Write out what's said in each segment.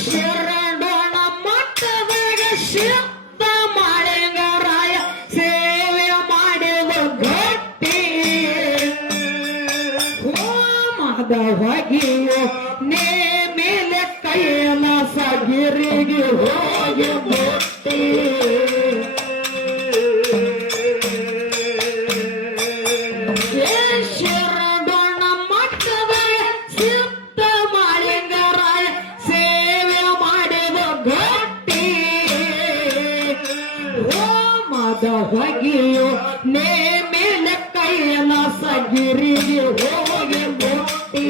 ಶರಣನ ಮಟ್ಟದಾಗ ಶುದ್ಧ ಮಾಳಿಂಗರಾಯ ಸೇವೆ ಮಾಡಿದ ಗಟ್ಟಿ ಹೋಮದ ಹೊಗೆಯು ನೇ ಮೇಲೆ ಕೈಲಾಸ ಗಿರಿಗೆ ಹೋಗಿ ಮುಟ್ಟಿ ಶರಣನ ಮಟ್ಟದಾಗ ಶುದ್ಧ ಮಾಳಿಂಗರಾಯ ಸೇವೆ ಮಾಡಿದ ಗಟ್ಟಿ ಹೋಮದ ಹೊಗೆಯು ನೇ ಮೇಲೆ ಕೈಲಾಸ ಗಿರಿಗೆ ಹೋಗಿ ಮುಟ್ಟಿ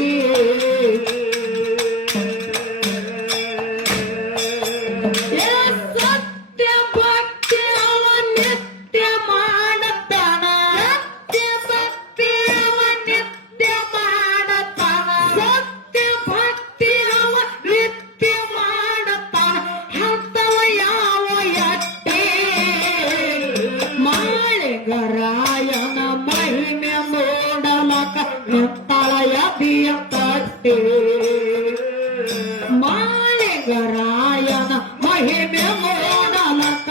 ಸತ್ಯ ಭಕ್ತಿ ಅವ ನಿತ್ಯ ಮಾಡತಾನ ಸತ್ಯ ಅವ ನಿತ್ಯ ಮಾಡತಾನ ಸತ್ಯ ಭಕ್ತಿ ಅವ ನಿತ್ಯ ಮಾಡತಾನ ಅಂತವ ಯಾವ ಎಟ್ಟೆ ಮಾಳಿಗರಾಯನ ಮಹಿಮೆ ನೋಡಲಕ ನಿತ್ತಳಯ ಬಿಯ ತಟ್ಟೆ ಮಾಳಿಗರಾಯನ ಮಹಿಮೆ ನೋಡಲಕ